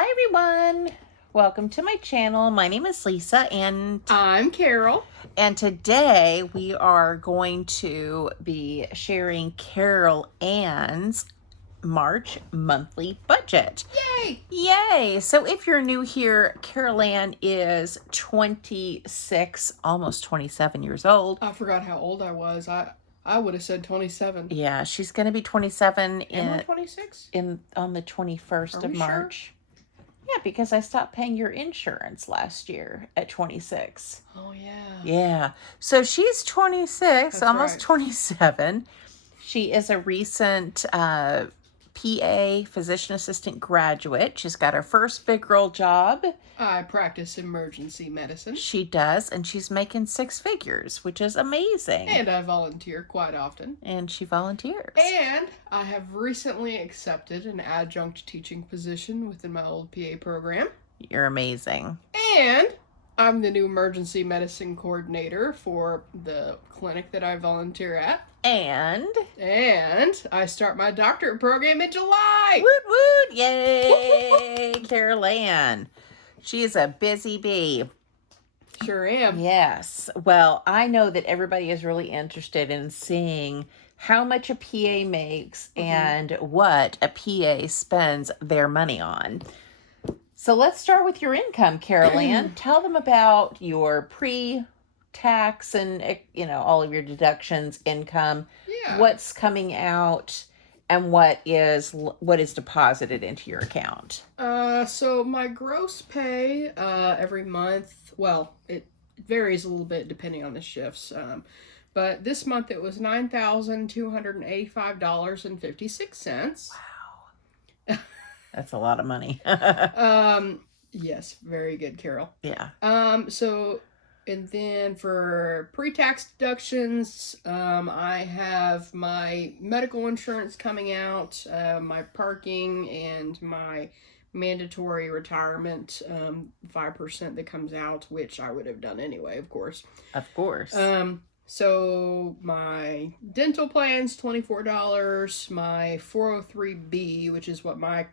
Hi everyone. Welcome to my channel. My name is Lisa and I'm Carol. today we are going to be sharing Carol Ann's March monthly budget. Yay! Yay! So if you're new here, Carol Ann is 26, almost 27 years old. I forgot how old I was. I would have said 27. Yeah, she's going to be 27 Am I 26? on the 21st Are of we March. Yeah, because I stopped paying your insurance last year at 26. Oh, yeah. Yeah. So she's 26, That's almost right. 27. She is a recent PA, physician assistant graduate. She's got her first big girl job. I practice emergency medicine. She does, and she's making six figures, which is amazing. And I volunteer quite often. And she volunteers. And I have recently accepted an adjunct teaching position within my old PA program. You're amazing. And I'm the new emergency medicine coordinator for the clinic that I volunteer at. And I start my doctorate program in July. woot woot, yay, Carol Ann. She is a busy bee. Sure am. Yes. Well, I know that everybody is really interested in seeing how much a PA makes and what a PA spends their money on. So let's start with your income, Carol Ann. Tell them about your pre-tax and, all of your deductions, income. Yeah. What's coming out and what is deposited into your account. So my gross pay every month, well, it varies a little bit depending on the shifts. But this month it was $9,285.56. Wow. That's a lot of money. Yes, very good, Carol. Yeah. And then for pre-tax deductions, I have my medical insurance coming out, my parking, and my mandatory retirement 5% that comes out, which I would have done anyway, of course. Of course. So my dental plan's $24. My 403B, which is what my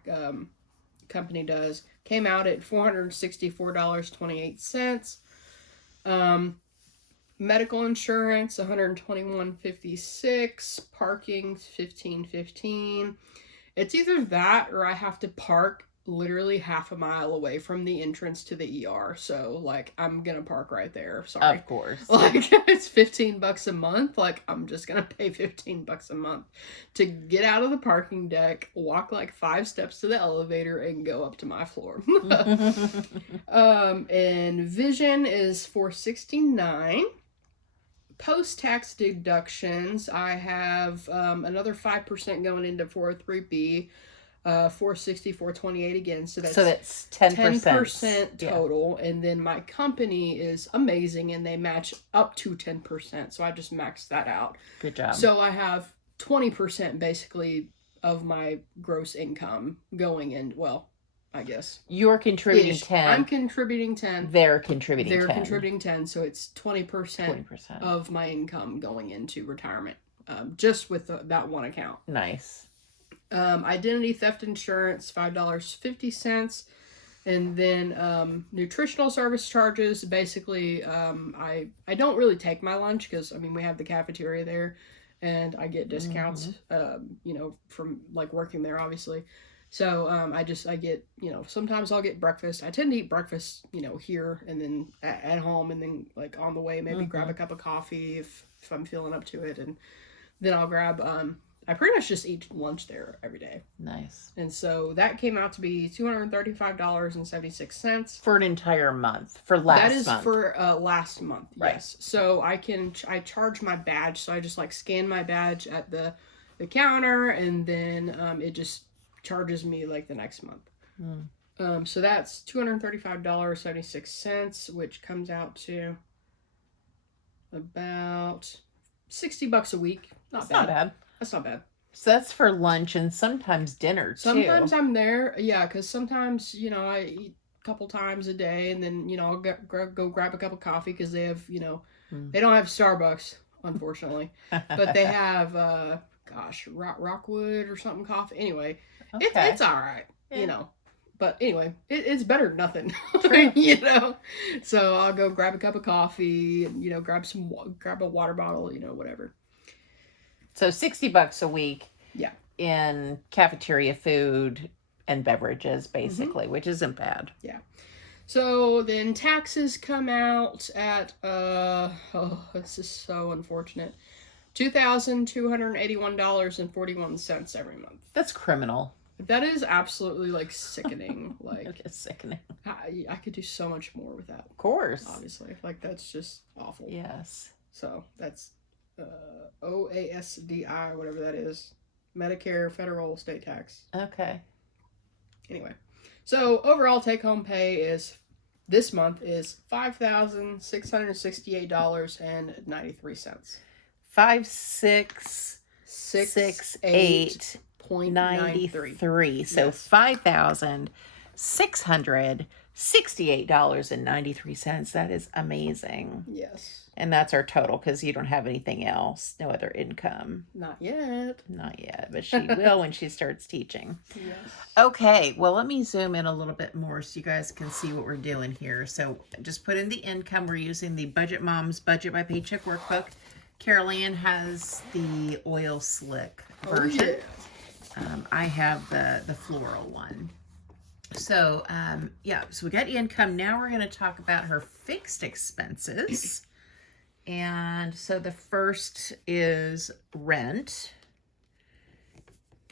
company does, came out at $464.28. Medical insurance $121.56, parking $15.15. It's either that or I have to park literally half a mile away from the entrance to the ER. So like I'm gonna park right there. Sorry. Of course. Like it's $15 a month. Like I'm just gonna pay $15 a month to get out of the parking deck, walk like 5 steps to the elevator, and go up to my floor. And vision is $469. Post-tax deductions, I have another 5% going into 403B. 460, 428 again. So that's 10% total. Yeah. And then my company is amazing and they match up to 10%. So I just maxed that out. Good job. So I have 20% basically of my gross income going in. Well, I guess. You're contributing 10. I'm contributing 10. They're contributing 10. Contributing 10. So it's 20% of my income going into retirement. Just with that one account. Nice. Identity theft insurance, $5.50. And then nutritional service charges. Basically, I don't really take my lunch because, we have the cafeteria there. And I get discounts, from like working there, obviously. So I get, sometimes I'll get breakfast. I tend to eat breakfast, here and then at home. And then like on the way, maybe grab a cup of coffee if I'm feeling up to it. And then I'll grab... I pretty much just eat lunch there every day. Nice. And so that came out to be $235.76. For an entire month. For last month. That is for last month, right. Yes. So I charge my badge. So I just like scan my badge at the counter and then it just charges me like the next month. So that's $235.76, which comes out to about $60 a week. Not bad. That's not bad. So that's for lunch and sometimes dinner, too. Sometimes I'm there, yeah, because sometimes, I eat a couple times a day, and then, I'll go grab a cup of coffee, because they have, they don't have Starbucks, unfortunately, but they have, Rockwood or something coffee. Anyway, okay. It's all right, But anyway, it's better than nothing, True. you know. So I'll go grab a cup of coffee, and grab a water bottle, whatever. So $60 a week. Yeah. In cafeteria food and beverages, basically, which isn't bad. Yeah. So then taxes come out at this is so unfortunate. $2,281.41 every month. That's criminal. That is absolutely like sickening. Like It is sickening. I could do so much more with that. Of course. Obviously. Like that's just awful. Yes. So that's OASDI, whatever that is. Medicare, federal, state tax. Okay. Anyway. So overall take home pay is this month is $5,668.93. 5,668.93. So Yes. $5,668.93. That is amazing. Yes. And that's our total because you don't have anything else, no other income. Not yet. Not yet, but she will when she starts teaching. Yes. Okay, well, let me zoom in a little bit more so you guys can see what we're doing here. So just put in the income. We're using the Budget Moms Budget by Paycheck Workbook. Carol Ann has the oil slick version. Oh, yeah. I have the floral one. So, so we got income. Now we're going to talk about her fixed expenses. And so the first is rent.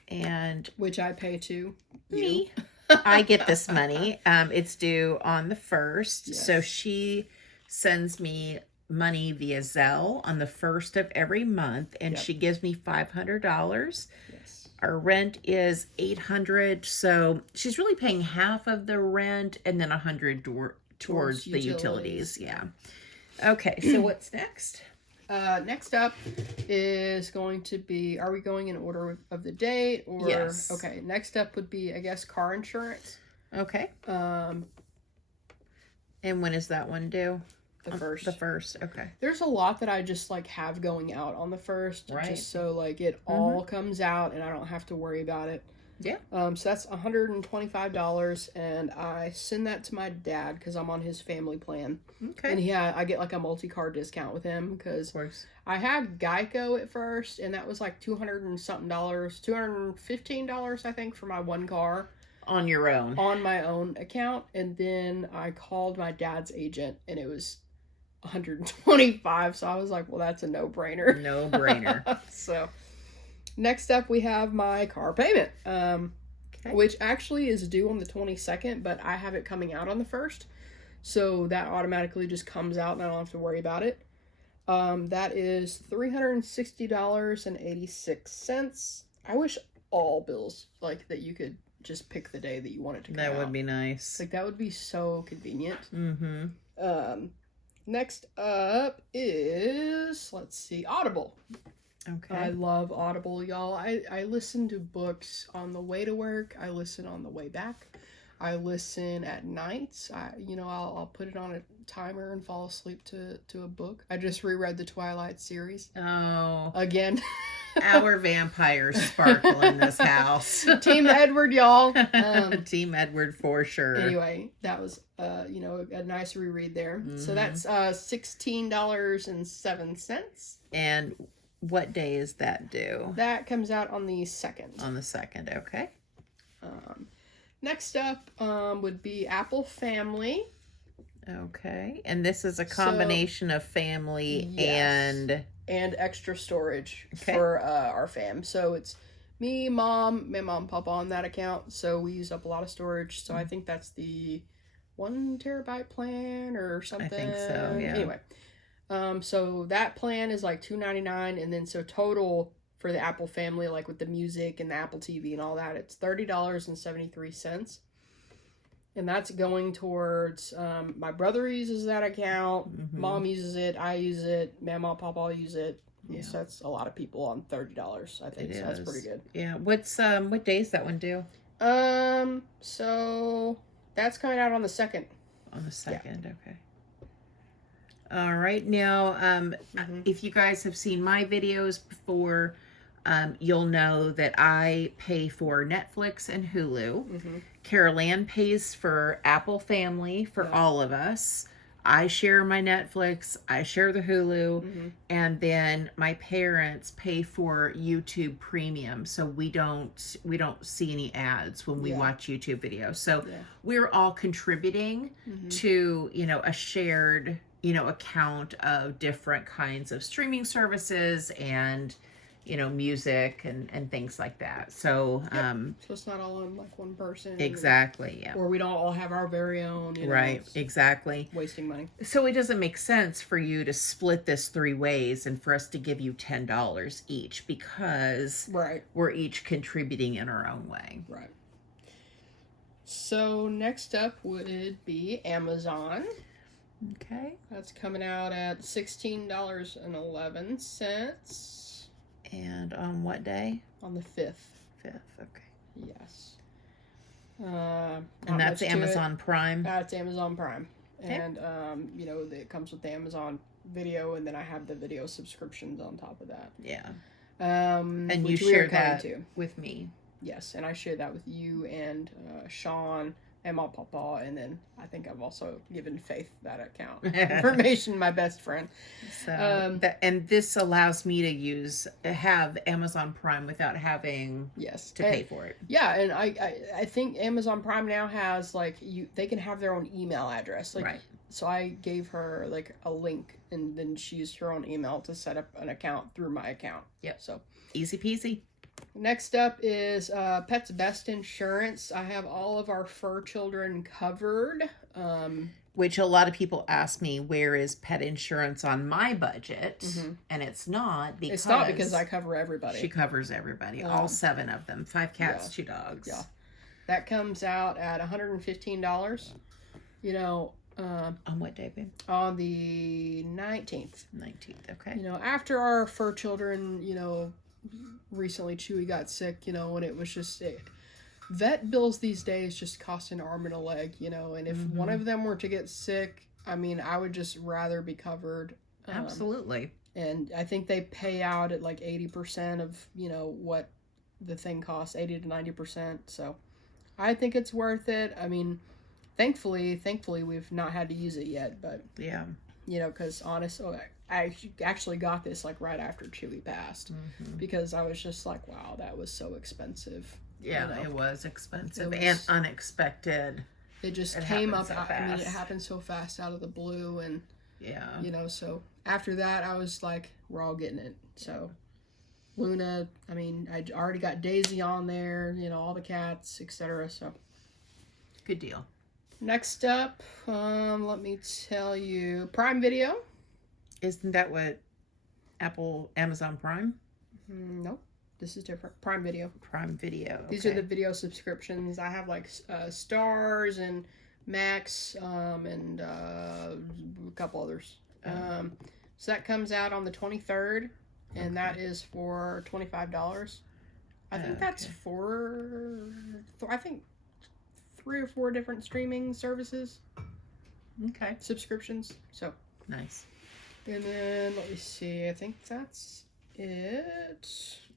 And Which I pay to me. I get this money. It's due on the 1st. Yes. So she sends me money via Zelle on the 1st of every month, and she gives me $500. Yes. Our rent is $800, so she's really paying half of the rent and then $100 towards the utilities. Yeah. Okay, so what's next? Next up is going to be, are we going in order of the date? Or, yes. Okay, next up would be, I guess, car insurance. Okay. And when is that one due? The first. The 1st, okay. There's a lot that I just, like, have going out on the 1st. Right. Just so, like, it all comes out and I don't have to worry about it. Yeah. So that's $125, and I send that to my dad because I'm on his family plan. Okay. And I get like a multi-car discount with him because I had Geico at first, and that was like $200 and something, $215 I think for my one car. On your own. On my own account, and then I called my dad's agent, and it was $125. So I was like, well, that's a no-brainer. No-brainer. So. Next up, we have my car payment, which actually is due on the 22nd, but I have it coming out on the 1st. So that automatically just comes out and I don't have to worry about it. That is $360.86. I wish all bills, like, that you could just pick the day that you want it to come out. That would be nice. Like, that would be so convenient. Mm-hmm. Next up is, let's see, Audible. Okay. I love Audible, y'all. I listen to books on the way to work. I listen on the way back. I listen at nights. I'll put it on a timer and fall asleep to a book. I just reread the Twilight series. Oh. Again. Our vampires sparkle in this house. Team Edward, y'all. Team Edward for sure. Anyway, that was a nice reread there. So that's $16.07. And what day is that due? That comes out on the 2nd. On the 2nd, okay. Next up would be Apple Family. Okay. And this is a combination of family and extra storage for our fam. So it's me, mom, my mom, papa on that account. So we use up a lot of storage. So I think that's the 1 terabyte plan or something. I think so, yeah. Anyway. So that plan is like $2.99, and then so total for the Apple Family, like with the music and the Apple TV and all that, it's $30.73. And that's going towards, my brother uses that account, mom uses it, I use it, mama, papa all use it. Yeah. So that's a lot of people on $30, I think. So that's pretty good. Yeah. What day is that one due? So that's coming out on the 2nd. On the 2nd, okay. All right. Now, if you guys have seen my videos before, you'll know that I pay for Netflix and Hulu. Carol Ann pays for Apple Family for all of us. I share my Netflix, I share the Hulu, and then my parents pay for YouTube Premium, so we don't see any ads when we watch YouTube videos. So we're all contributing to, a shared, account of different kinds of streaming services and music and things like that. So, so it's not all on like one person. Exactly. Yeah. Or we don't all have our very own. Right. Exactly. Wasting money. So it doesn't make sense for you to split this 3 ways and for us to give you $10 each because we're each contributing in our own way. Right. So next up would be Amazon. Okay. That's coming out at $16.11. And on what day? On the 5th. 5th, okay. Yes. And that's Amazon Prime? That's Amazon Prime. Okay. And, it comes with the Amazon Video, and then I have the video subscriptions on top of that. Yeah. And you share that with me. Yes, and I share that with you and Sean and my papa, and then I think I've also given Faith that account information, my best friend. So and this allows me to have Amazon Prime without having to pay for it. Yeah, and I think Amazon Prime now has they can have their own email address. Right. So I gave her a link, and then she used her own email to set up an account through my account. Yep. So easy peasy. Next up is Pet's Best Insurance. I have all of our fur children covered. Which a lot of people ask me, where is pet insurance on my budget? And it's not because I cover everybody. She covers everybody, all 7 of them, 5 cats, 2 dogs. Yeah, that comes out at $115. On what day, babe? On the 19th. 19th, okay. After our fur children, recently Chewy got sick, and it was just vet bills these days just cost an arm and a leg, and if one of them were to get sick, I would just rather be covered. Absolutely. And I think they pay out at 80% of, what the thing costs, 80 to 90%. So I think it's worth it. Thankfully we've not had to use it yet, but yeah, because honestly, I actually got this right after Chewy passed, because I was just wow, that was so expensive. Yeah, it was expensive and unexpected. It just came up. So it happened so fast out of the blue, and so after that, I was we're all getting it. So Luna, I already got Daisy on there, all the cats, etc. So good deal. Next up, let me tell you, Prime Video. Isn't that what Amazon Prime? Nope. This is different. Prime Video. Prime Video. Okay. These are the video subscriptions. I have Stars and Max and a couple others. So that comes out on the 23rd, and that is for $25. I think that's I think 3 or 4 different streaming services. Okay. Subscriptions. So nice. And then let me see. I think that's it.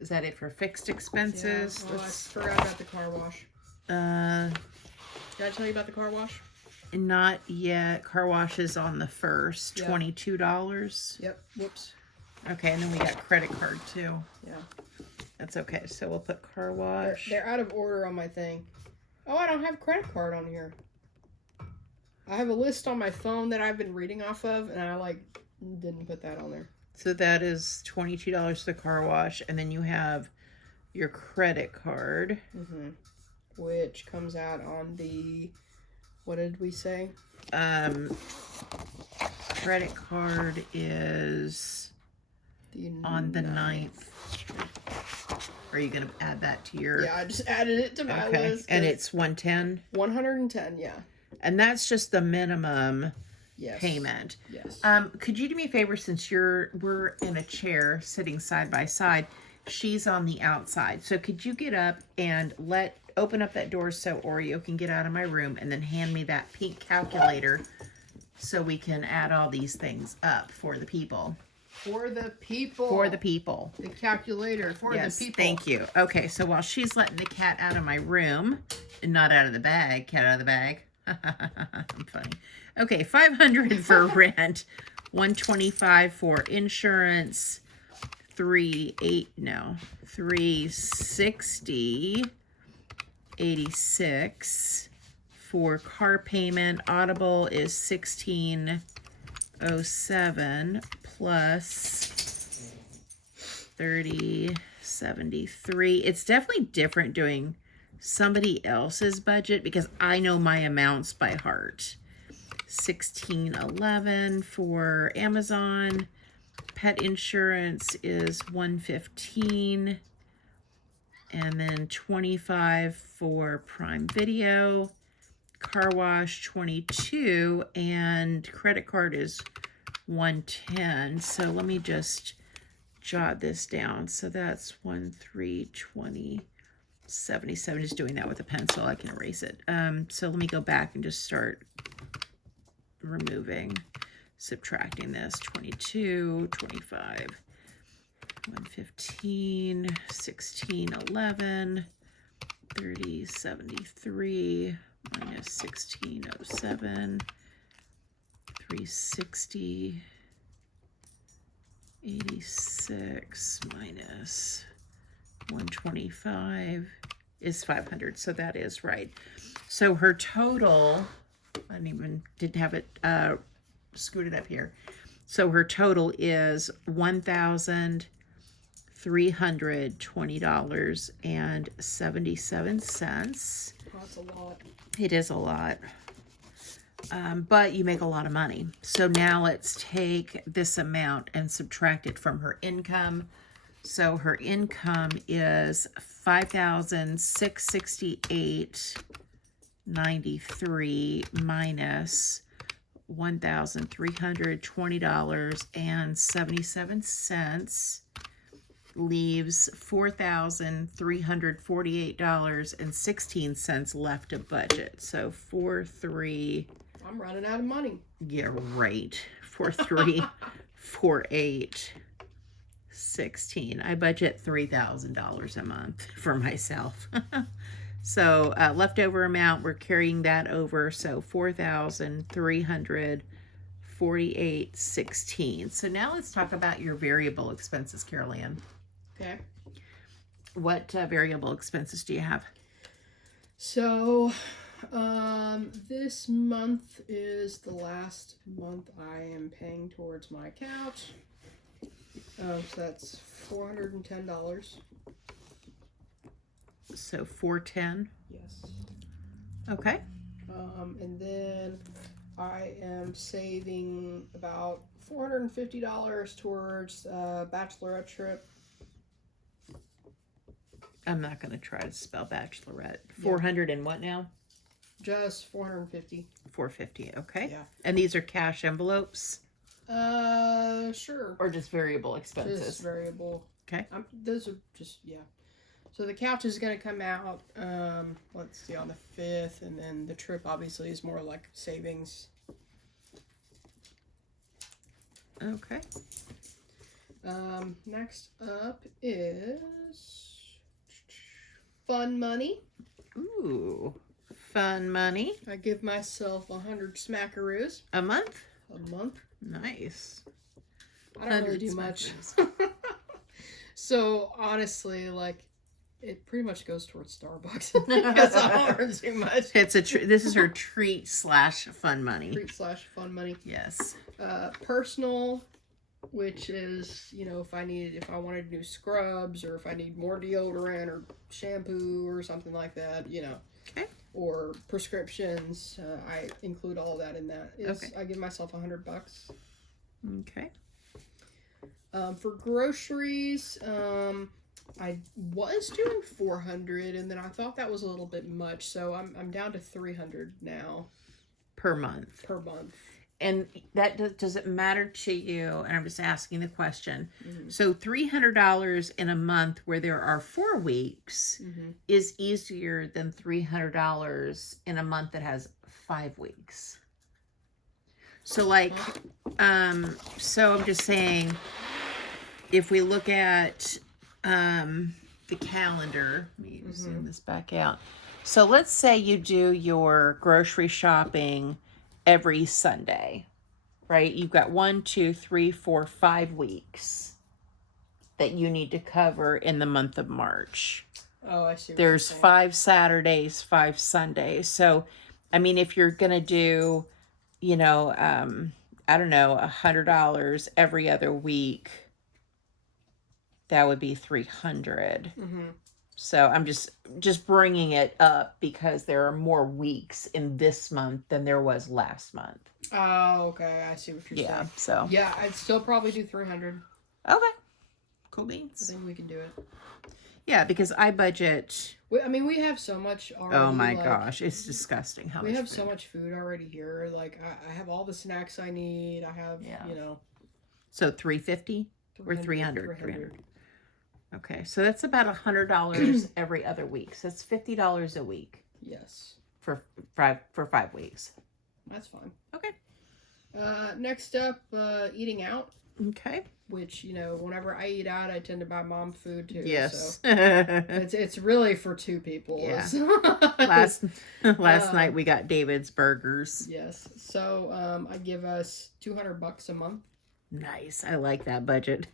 Is that it for fixed expenses? Yeah. Oh, I forgot about the car wash. Did I tell you about the car wash? Not yet. Car wash is on the 1st. Yep. $22. Yep. Whoops. Okay, and then we got credit card too. Yeah. That's okay. So we'll put car wash. They're out of order on my thing. Oh, I don't have credit card on here. I have a list on my phone that I've been reading off of, and I didn't put that on there. So that is $22 for the car wash, and then you have your credit card, which comes out on the, what did we say? Credit card is on the 9th. Are you going to add that to your... Yeah, I just added it to my list. And it's 110? 110, yeah. And that's just the minimum payment. Yes. Could you do me a favor, since we're in a chair sitting side by side, she's on the outside. So could you get up and open up that door so Oreo can get out of my room, and then hand me that pink calculator so we can add all these things up for the people. For the people. For the people. The calculator for Yes, the people. thank you. Okay, so while she's letting the cat out of my room, and not out of the bag, cat out of the bag. I'm funny. Okay, $500 for rent, $125 for insurance, $360, $86 for car payment. Audible is $16.07 plus $30.73. It's definitely different doing somebody else's budget because I know my amounts by heart. $16.11 for Amazon. Pet insurance is $115, and then $25 for Prime Video. Car wash $22, and credit card is $110. So let me just jot this down. So that's 1,320. 77, just doing that with a pencil. I can erase it. So let me go back and just start removing, subtracting this. 22, 25, 115, 1611, 3073 minus 1607, 360, 86 minus 125 is 500. So that is right. So her total, I didn't have it scooted up here. So her total is $1,320.77. That's a lot. It is a lot. But you make a lot of money. So now let's take this amount and subtract it from her income. So her income is $5,668.93 minus $1,320.77 leaves $4,348.16 left to budget. So 43. I'm running out of money. Yeah, right. 4348.16. I budget $3,000 a month for myself. So leftover amount, we're carrying that over. So 4,348.16. So now let's talk about your variable expenses, Carol Ann. Okay. What variable expenses do you have? So, this month is the last month I am paying towards my couch. So that's $410. So 410. Yes. Okay. And then I am saving about $450 towards a bachelorette trip. I'm not going to try to spell bachelorette. 400 and what now? Just $450. 450. Okay. Yeah. And these are cash envelopes? Sure. Or just variable expenses? Just variable. Okay. Those are just, yeah. So the couch is going to come out, let's see, on the 5th, and then the trip obviously is more like savings. Okay. Next up is fun money. Ooh, fun money. I give myself 100 smackaroos. A month? A month. Nice. I don't really do much. So honestly, like, it pretty much goes towards Starbucks because I don't earn too much. It's this is her treat / fun money. Treat / fun money. Yes. Personal, which is, you know, if I wanted new scrubs, or if I need more deodorant or shampoo or something like that, you know. Okay. Or prescriptions, I include all that in that. Okay. I give myself $100. Okay. For groceries, I was doing 400, and then I thought that was a little bit much, so I'm down to 300 now. Per month. Per month. And that does it matter to you? And I'm just asking the question. Mm-hmm. So $300 in a month where there are 4 weeks is easier than $300 in a month that has 5 weeks. So like, so I'm just saying, if we look at the calendar, let me zoom this back out. So let's say you do your grocery shopping every Sunday, right? You've got 1, 2, 3, 4, 5 weeks that you need to cover in the month of March. Oh, I see. There's 5 Saturdays, 5 Sundays. So, I mean, if you're going to do, you know, I don't know, $100 every other week, that would be 300. So I'm just bringing it up because there are more weeks in this month than there was last month. Oh, okay. I see what you're saying. So. Yeah, I'd still probably do 300. Okay. Cool beans. I think we can do it. Yeah, because I budget. I mean, we have so much already. Oh my gosh, it's disgusting how we much have food. so much food already here. Like, I have all the snacks I need. I have, you know. So 350 or 300? 300. Okay, so that's about $100 every other week. So that's $50 a week. Yes. For 5 weeks. That's fine. Okay. Next up, eating out. Okay. Which, you know, whenever I eat out, I tend to buy mom food too. Yes. So it's really for 2 people. Yeah. last night we got David's burgers. Yes. So I give us $200 a month. Nice. I like that budget.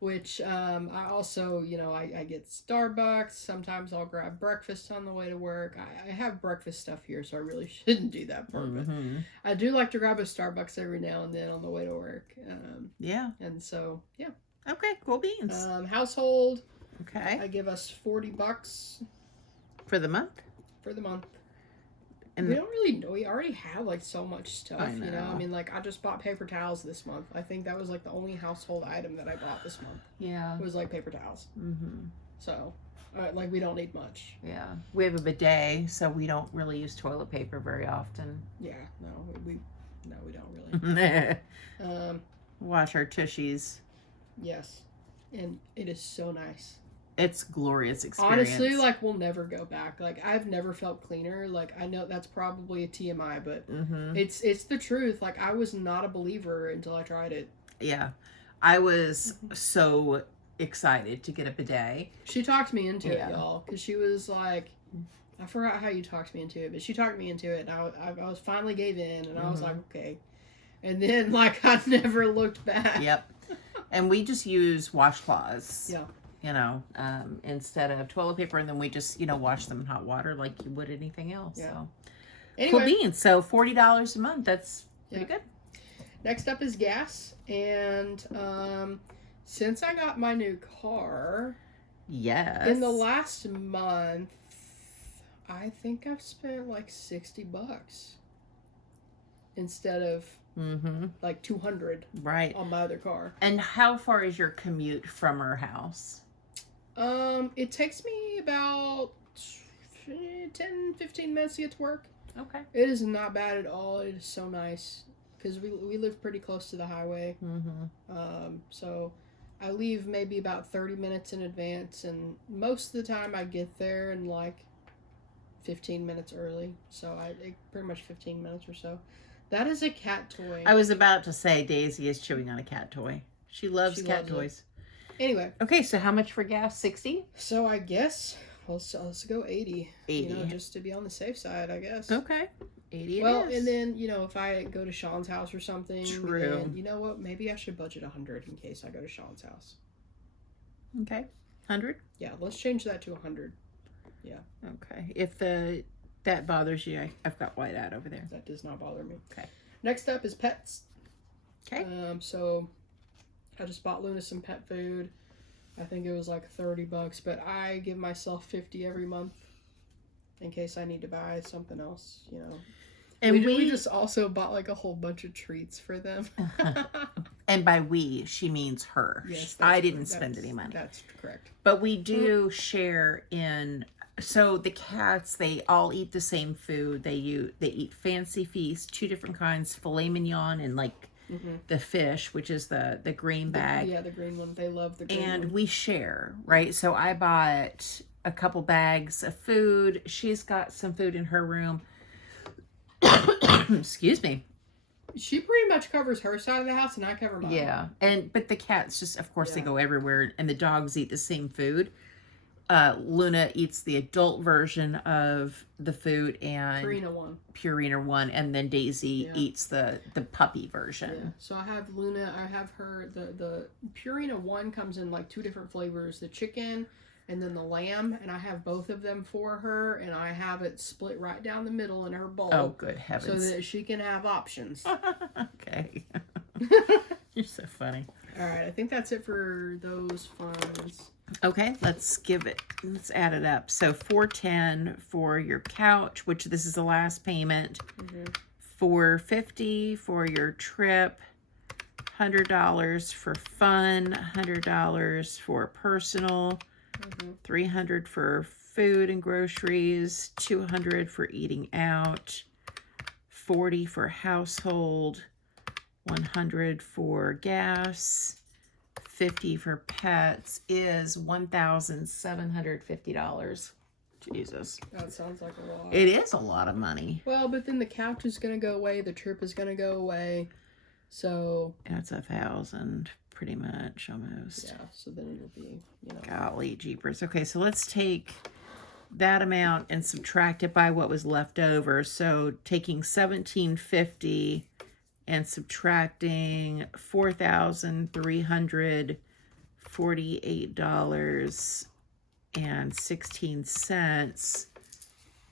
Which I also, you know, I get Starbucks. Sometimes I'll grab breakfast on the way to work. I have breakfast stuff here, so I really shouldn't do that part. But I do like to grab a Starbucks every now and then on the way to work. Yeah. And so, yeah. Okay, cool beans. Household. Okay. I give us $40 for the month. For the month. And we don't really know. We already have like so much stuff, I know. you know. I mean, like I just bought paper towels this month. I think that was like the only household item that I bought this month. Yeah. It was like paper towels. So, like we don't need much. Yeah. We have a bidet, so we don't really use toilet paper very often. Yeah. No, we don't really. Wash our tushies. Yes, and it is so nice. It's glorious experience. Honestly, like we'll never go back. Like I've never felt cleaner. Like I know that's probably a TMI, but it's the truth. Like I was not a believer until I tried it. Yeah, I was so excited to get a bidet. She talked me into it, y'all, because she was like, I forgot how you talked me into it, but she talked me into it, and I was finally gave in, and I was like, okay. And then like I never looked back. Yep. And we just use washcloths. Yeah. You know, instead of toilet paper, and then we just, you know, wash them in hot water like you would anything else. Yeah. So. Anyway. Cool beans. So $40 a month. That's pretty good. Next up is gas. And since I got my new car, in the last month, I think I've spent like $60 instead of like 200 on my other car. And how far is your commute from our house? It takes me about 10-15 minutes to get to work. Okay. It is not bad at all. It is so nice because we live pretty close to the highway. So I leave maybe about 30 minutes in advance, and most of the time I get there in like 15 minutes early. So pretty much 15 minutes or so. That is a cat toy. I was about to say Daisy is chewing on a cat toy. She loves cat toys. Anyway. Okay, so how much for gas? 60? So I guess let's go 80. 80. You know, just to be on the safe side, I guess. Okay. 80 Well, and then, you know, if I go to Sean's house or something. True. Then, you know what? Maybe I should budget 100 in case I go to Sean's house. Okay. 100? Yeah, let's change that to 100. Yeah. Okay. If that bothers you, I've got white out over there. That does not bother me. Okay. Next up is pets. Okay. So I just bought Luna some pet food. I think it was like $30, but I give myself $50 every month in case I need to buy something else, you know. And we just also bought like a whole bunch of treats for them. And by we, she means her. Yes, I didn't spend any money. That's correct. But we do share in. So the cats, they all eat the same food. They eat Fancy Feast, 2 different kinds, filet mignon, and like the fish, which is the green bag. The green one. They love the green one. And we share, right? So I bought a couple bags of food. She's got some food in her room. Excuse me. She pretty much covers her side of the house, and I cover mine. Yeah, but the cats just, of course, they Yeah. go everywhere, and the dogs eat the same food. Luna eats the adult version of the food, and Purina one, and then Daisy eats the puppy version. Yeah. So I have Luna. I have her. The Purina one comes in like 2 different flavors: the chicken and then the lamb. And I have both of them for her, and I have it split right down the middle in her bowl. Oh, good heavens! So that she can have options. Okay. You're so funny. All right, I think that's it for those funds. Okay, let's add it up. So $410 for your couch, which this is the last payment. $450 for your trip. $100 for fun. $100 for personal. $300 for food and groceries. $200 for eating out. $40 for household. $100 for gas. $50 for pets is $1,750. Jesus. That sounds like a lot. It is a lot of money. Well, but then the couch is going to go away. The trip is going to go away. So. That's $1,000 pretty much almost. Yeah, so then it'll be, Golly jeepers. Okay, so let's take that amount and subtract it by what was left over. So taking $1,750 and subtracting $4,348.16.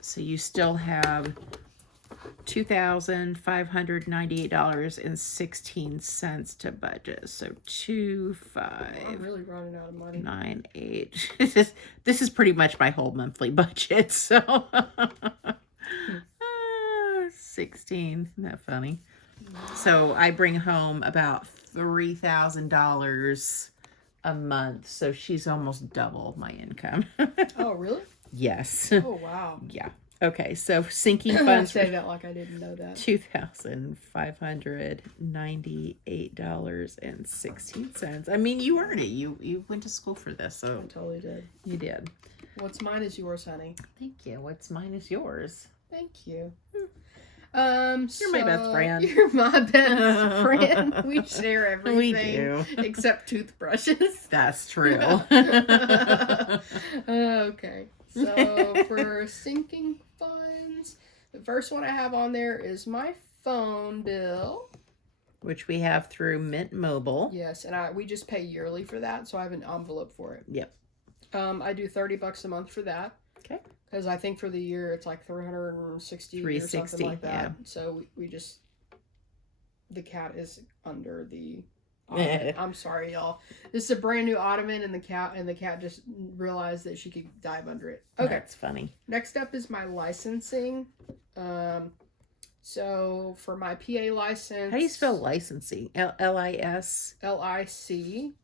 So you still have $2,598.16 to budget. So 25. I'm really running out of money. 98. This is pretty much my whole monthly budget. So 16. Isn't that funny? So I bring home about $3,000 a month. So she's almost double my income. Oh, really? Yes. Oh, wow. Yeah. Okay. So sinking funds. Say that like I didn't know that. $2,598.16. I mean, you earned it. You went to school for this, so I totally did. You did. What's mine is yours, honey. Thank you. What's mine is yours. Thank you. You're my best friend. You're my best friend. We share everything. We do. Except toothbrushes. That's true. Okay. So for sinking funds, the first one I have on there is my phone bill. Which we have through Mint Mobile. Yes, and we just pay yearly for that, so I have an envelope for it. Yep. I do $30 a month for that. Okay. Because I think for the year it's like 360 or something like that. Yeah. So we just, the cat is under the I'm sorry, y'all. This is a brand new ottoman, and the cat just realized that she could dive under it. Okay, that's funny. Next up is my licensing. So for my PA license, how do you spell licensing? L-I-S? L-I-C-E-N-S-I-N-G.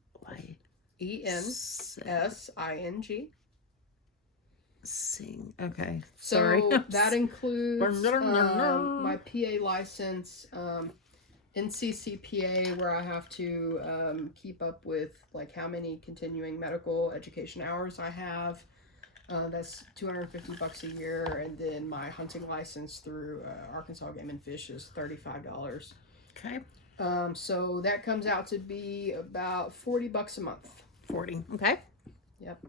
Sing. Okay. So sorry. that includes my PA license, NCCPA, where I have to keep up with like how many continuing medical education hours I have. That's $250 a year, and then my hunting license through Arkansas Game and Fish is $35. Okay. So that comes out to be about $40 a month. 40. Okay. Yep.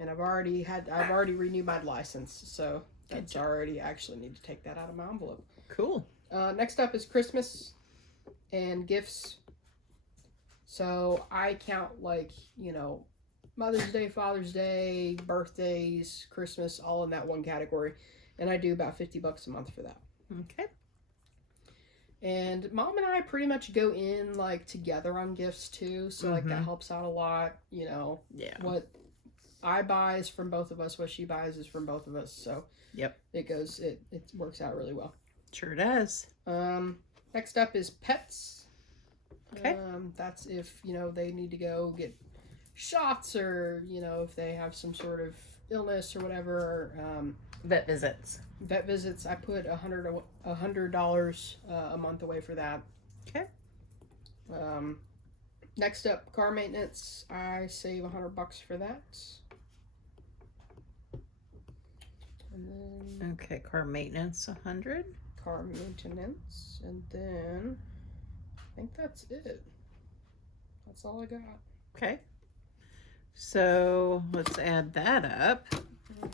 And I've already renewed my license, so that's already actually need to take that out of my envelope. Cool. Next up is Christmas and gifts. So I count like, Mother's Day, Father's Day, birthdays, Christmas, all in that one category. And I do about $50 a month for that. Okay. And Mom and I pretty much go in like together on gifts too. So like that helps out a lot, Yeah. What I buy is from both of us. What she buys is from both of us. So yep, it works out really well. Sure does. Next up is pets. Okay. That's if they need to go get shots, or if they have some sort of illness or whatever. Vet visits. I put $100 a month away for that. Okay. Next up, car maintenance. I save $100 for that. And then okay, car maintenance 100. car maintenance, and then I think that's it. That's all I got. Okay. So let's add that up.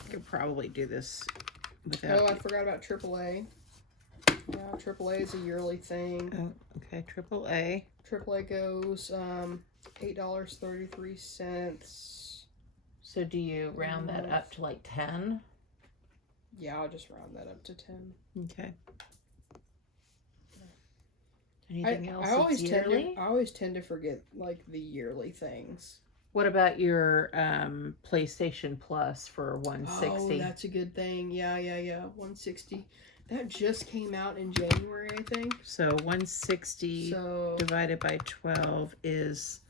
Could probably do this without. Oh, I forgot about AAA. Yeah, AAA is a yearly thing. Oh, okay, AAA. AAA goes $8.33. So do you round that up to like 10? Yeah, I'll just round that up to 10. Okay. Anything else? I always tend to forget like the yearly things. What about your PlayStation Plus for $160? Oh, that's a good thing. Yeah. $160. That just came out in January, I think. So $160 divided by 12 is,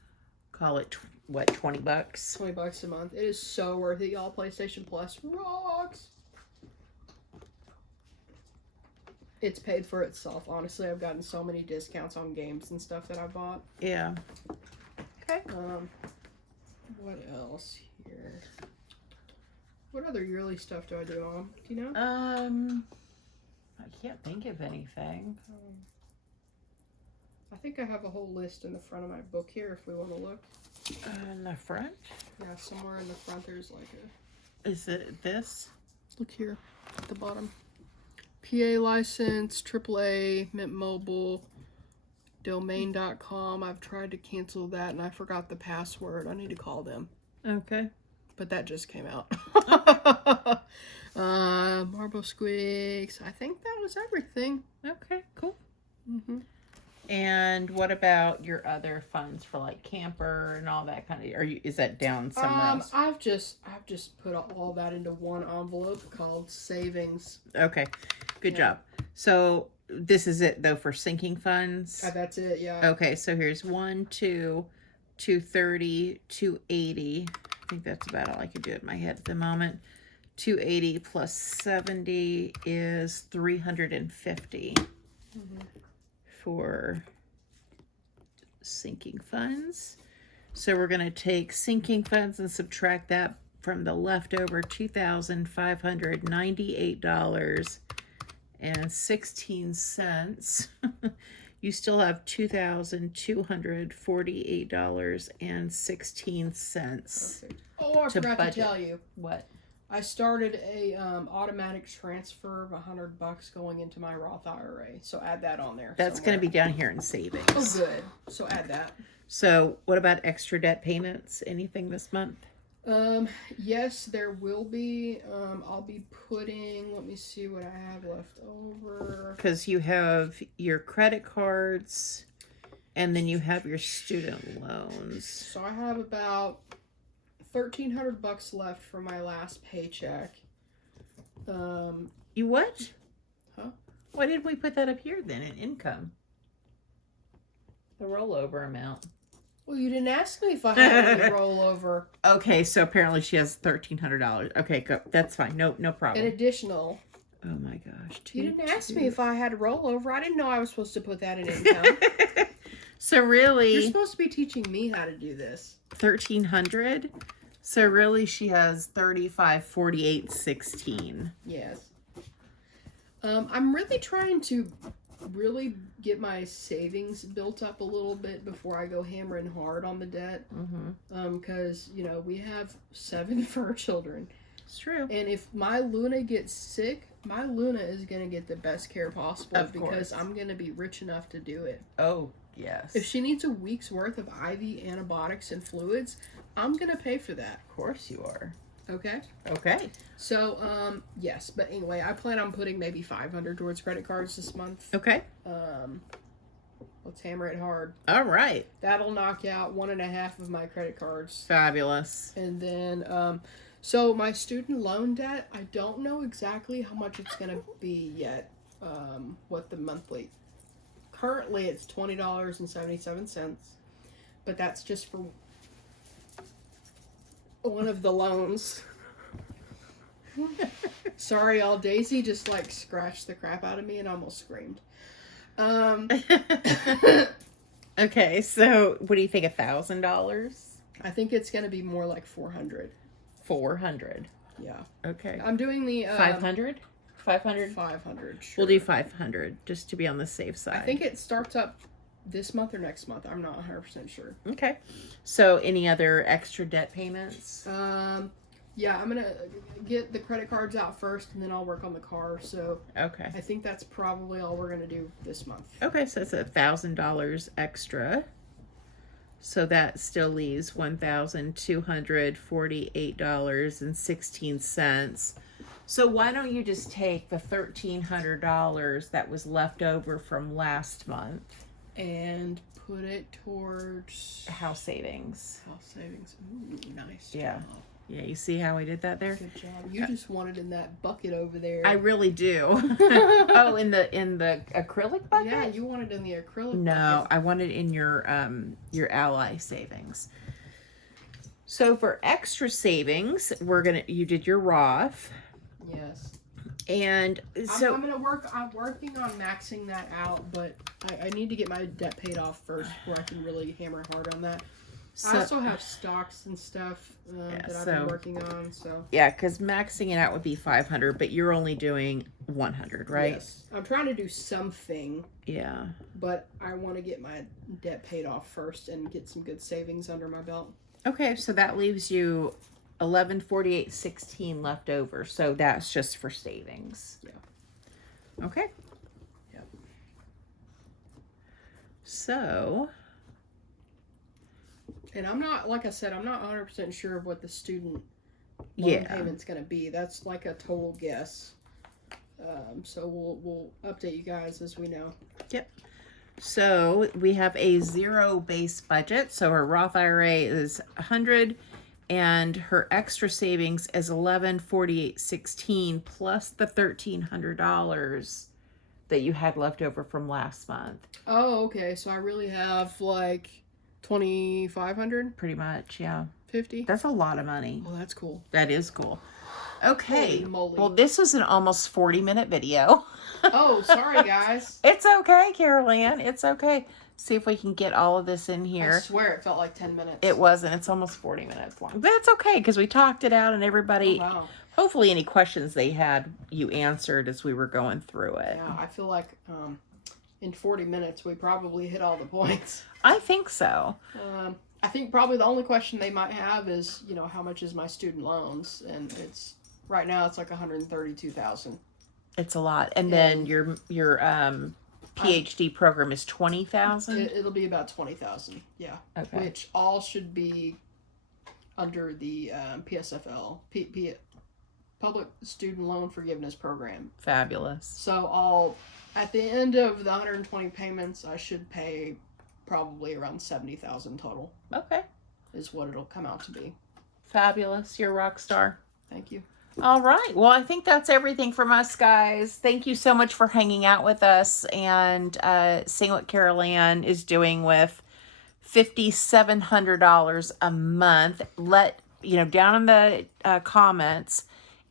call it what, $20? $20 a month. It is so worth it, y'all. PlayStation Plus rocks. It's paid for itself. Honestly, I've gotten so many discounts on games and stuff that I bought. Yeah. Okay. What else here? What other yearly stuff do I do on? Do you know? I can't think of anything. I think I have a whole list in the front of my book here if we want to look. In the front? Yeah, somewhere in the front there's like a... Is it this? Look here at the bottom. PA license, AAA, Mint Mobile, domain.com. I've tried to cancel that and I forgot the password. I need to call them. Okay. But that just came out. Marble Squeaks. I think that was everything. Okay, cool. Mm-hmm. And what about your other funds for like camper and all that kind of? Is that down somewhere else? I've just put all that into one envelope called savings. Okay, good job. So this is it though for sinking funds. That's it. Yeah. Okay, so here's 1, 2, 230, 280. I think that's about all I could do in my head at the moment. 280 plus 70 is 350 for sinking funds. So we're going to take sinking funds and subtract that from the leftover $2,598.16. You still have $2,248.16. Oh, I forgot to tell you. What? I started a automatic transfer of $100 going into my Roth IRA. So add that on there. That's going to be down here in savings. Oh, good. So add that. So what about extra debt payments? Anything this month? Yes, there will be. I'll be putting, let me see what I have left over. Because you have your credit cards and then you have your student loans. So I have about $1,300 left for my last paycheck. You what? Huh? Why did we put that up here then in income? The rollover amount. Well, you didn't ask me if I had any rollover. Okay, so apparently she has $1,300. Okay, go. That's fine. No problem. An additional. Oh my gosh. You didn't ask me if I had a rollover. I didn't know I was supposed to put that in income. So really, you're supposed to be teaching me how to do this. 1,300. So really, she has 3548.16. Yes. I'm really trying to get my savings built up a little bit before I go hammering hard on the debt. Because we have 7 fur children. It's true. And if my Luna gets sick, my Luna is gonna get the best care possible because I'm gonna be rich enough to do it. Oh yes. If she needs a week's worth of IV antibiotics and fluids, I'm gonna pay for that. Of course you are. Okay. Okay. So, yes, but anyway, I plan on putting maybe $500 towards credit cards this month. Okay. Let's hammer it hard. All right. That'll knock out 1.5 of my credit cards. Fabulous. And then, so my student loan debt, I don't know exactly how much it's gonna be yet. What the monthly. Currently, it's $20.77, but that's just for one of the loans. Sorry, y'all. Daisy just like scratched the crap out of me and almost screamed. Okay, so what do you think? $1,000? I think it's gonna be more like 400. 400. Yeah. Okay. I'm doing the 500. 500? 500. Sure. We'll do 500 just to be on the safe side. I think it starts up this month or next month. I'm not 100% sure. Okay. So any other extra debt payments? Yeah, I'm gonna get the credit cards out first, and then I'll work on the car. So Okay. I think that's probably all we're gonna do this month. Okay, so it's $1,000 extra. So that still leaves $1,248.16. So why don't you just take the $1,300 that was left over from last month? And put it towards House savings. house savings. Ooh, nice. Yeah. Job. Yeah, you see how we did that there? Good job. You just wanted in that bucket over there. I really do. Oh, in the acrylic bucket? Yeah, you wanted in the acrylic No, bucket. I want it in your Ally savings. So for extra savings, you did your Roth. Yes. And so I'm working on maxing that out, but I need to get my debt paid off first before I can really hammer hard on that. I also have stocks and stuff that I've been working on. So yeah, because maxing it out would be 500, but you're only doing 100, right? Yes, I'm trying to do something. Yeah. But I want to get my debt paid off first and get some good savings under my belt. Okay, so that leaves you 1148.16 left over. So that's just for savings. Yeah. Okay. Yep. So. And I'm not, like I said, I'm not 100% sure of what the student loan payment's going to be. That's like a total guess. So we'll update you guys as we know. Yep. So we have a zero base budget. So her Roth IRA is 100 and her extra savings is 1148.16 plus the $1,300 that you had left over from last month. Oh, okay. So I really have like 2,500? Pretty much, yeah. 50? That's a lot of money. Oh, that's cool. That is cool. Okay. Holy moly. Well, this was an almost 40-minute video. Oh, sorry, guys. It's okay, Carol Ann. It's okay. See if we can get all of this in here. I swear it felt like 10 minutes. It wasn't. It's almost 40 minutes long. But it's okay because we talked it out and everybody, hopefully any questions they had, you answered as we were going through it. Yeah, I feel like in 40 minutes we probably hit all the points. I think so. I think probably the only question they might have is, how much is my student loans? And right now it's like $132,000. It's a lot. And then your PhD program is 20,000? It'll be about 20,000. Yeah. Okay. Which all should be under the PSFL, Public Student Loan Forgiveness Program. Fabulous. So at the end of the 120 payments, I should pay probably around 70,000 total. Okay. Is what it'll come out to be. Fabulous. You're a rock star. Thank you. All right. Well, I think that's everything from us, guys. Thank you so much for hanging out with us and seeing what Carol Ann is doing with $5,700 a month. Down in the comments,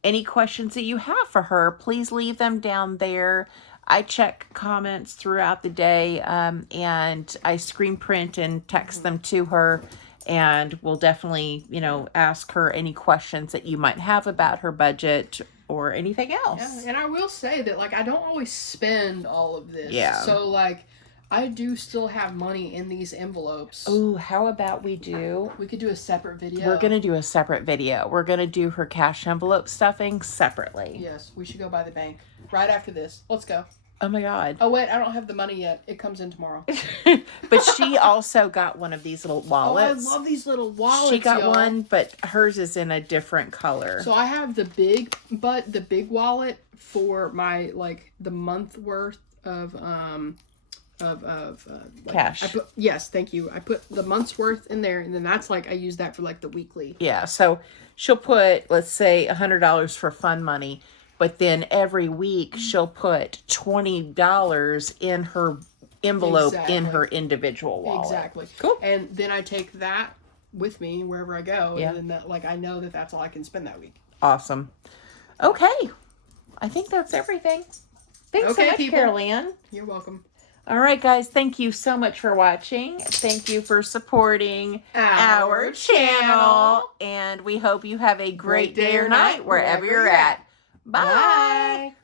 any questions that you have for her, please leave them down there. I check comments throughout the day and I screen print and text them to her. And we'll definitely, ask her any questions that you might have about her budget or anything else. Yeah, and I will say that, I don't always spend all of this. Yeah. So, I do still have money in these envelopes. Oh, how about we could do a separate video. We're going to do a separate video. We're going to do her cash envelope stuffing separately. Yes, we should go by the bank right after this. Let's go. Oh my God. Oh wait, I don't have the money yet. It comes in tomorrow. But she also got one of these little wallets. Oh, I love these little wallets. She got one, but hers is in a different color. So I have the big wallet for my the month worth of cash. Yes, thank you. I put the month's worth in there, and then that's I use that for the weekly. Yeah, so she'll put, let's say, $100 for fun money. But then every week she'll put $20 in her envelope in her individual wallet. Exactly. Cool. And then I take that with me wherever I go. Yeah. And then I know that that's all I can spend that week. Awesome. Okay. I think that's everything. Thanks so much, people. Carol Ann. You're welcome. All right, guys. Thank you so much for watching. Thank you for supporting our channel. And we hope you have a great day or night wherever you're at. Bye.